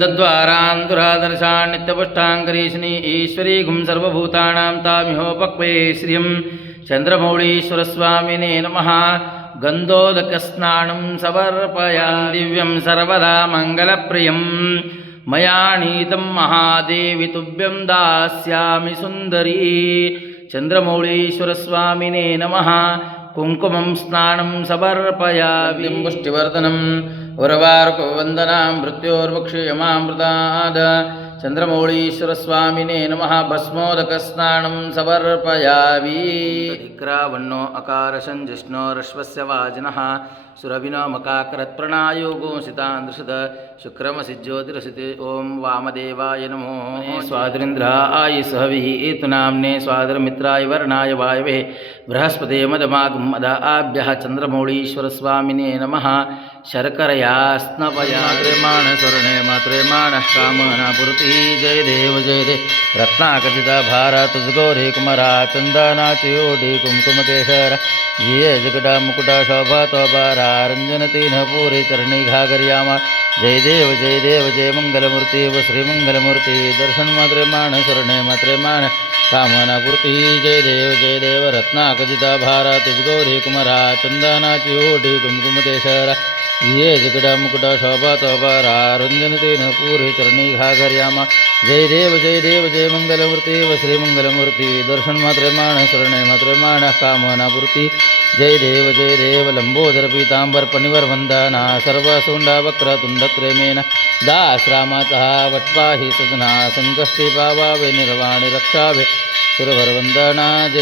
दद्वारान् दुरादर्शान् नित्यपुष्टाङ्करीशिनी ईश्वरी गुं सर्वभूतानां तामिहोपक्वे श्रियं चन्द्रमौळीश्वरस्वामिने नमः। गन्धोदकस्नानं समर्पयामि दिव्यं सर्वदा मङ्गलप्रियं मया नीतं महादेवी तुभ्यं दास्यामि सुन्दरी। चन्द्रमौळीश्वरस्वामिने नमः। कुङ्कुमं स्नानं समर्पयामि पुष्टिवर्धनं उर्वारुकवन्दनां मृत्योर्मुक्षीयमामृतात्। चन्द्रमौळीश्वरस्वामिने नमः। भस्मोदकस्नानं समर्पयामि। विक्रावण्णो अकारशञ्जिष्णोरश्वस्य वाजिनः सुरभिनो मकाकरत्प्रणायो गोंसितान्दृशद शुक्रमसि ज्योतिरसिते ॐ वामदेवाय नमो। स्वादुरिन्द्राय सहविः एतुनाम्ने स्वादुरमित्राय वर्णाय वायवे बृहस्पते मदमागं मदाभ्यः। चन्द्रमौळीश्वरस्वामिने नमः। शर्करया स्नपयात्रेमाण स्वर्णे मात्रेमाणः कामनापूर्तिः। जय देव रत्नाकर्षिता भारा तुजगौरी कुमारा चन्दनाचयोडी कुङ्कुमकेशर ये जगडा मुकुटा शोभा तोबारा रंजनतीन पूरे चरणी घागर्यामा। जय देव जय मंगलमूर्ति व श्रीमंगलमूर्ति दर्शन मात्रेमाण स्वर्णे मात्रेमाण कामनापूर्ति। जय देव रत्नाकर्षिता भारा तुजगौरी कुमारा चन्दनाचयोडी कुङ्कुमकेशर ये जगडा मुकुटा शोभा तोबारा रंजनतीन पूरे चरणी घागर्यामा। जय देव जय मंगलमूर्ति व श्रीमंगलमूर्ति दर्शन मात्रेमाण स्वर्णे मात्रेमाण कामनापूर्ति। जय देव लंबोदर पीतांबर पनिवर वंदना सर्वसुंडा वक्रतुंडक्रेमेण दासरामातः वट्पाहि सजना संकष्टि पावावे निर्वाणि रक्षावे सुरभर वंदना। जय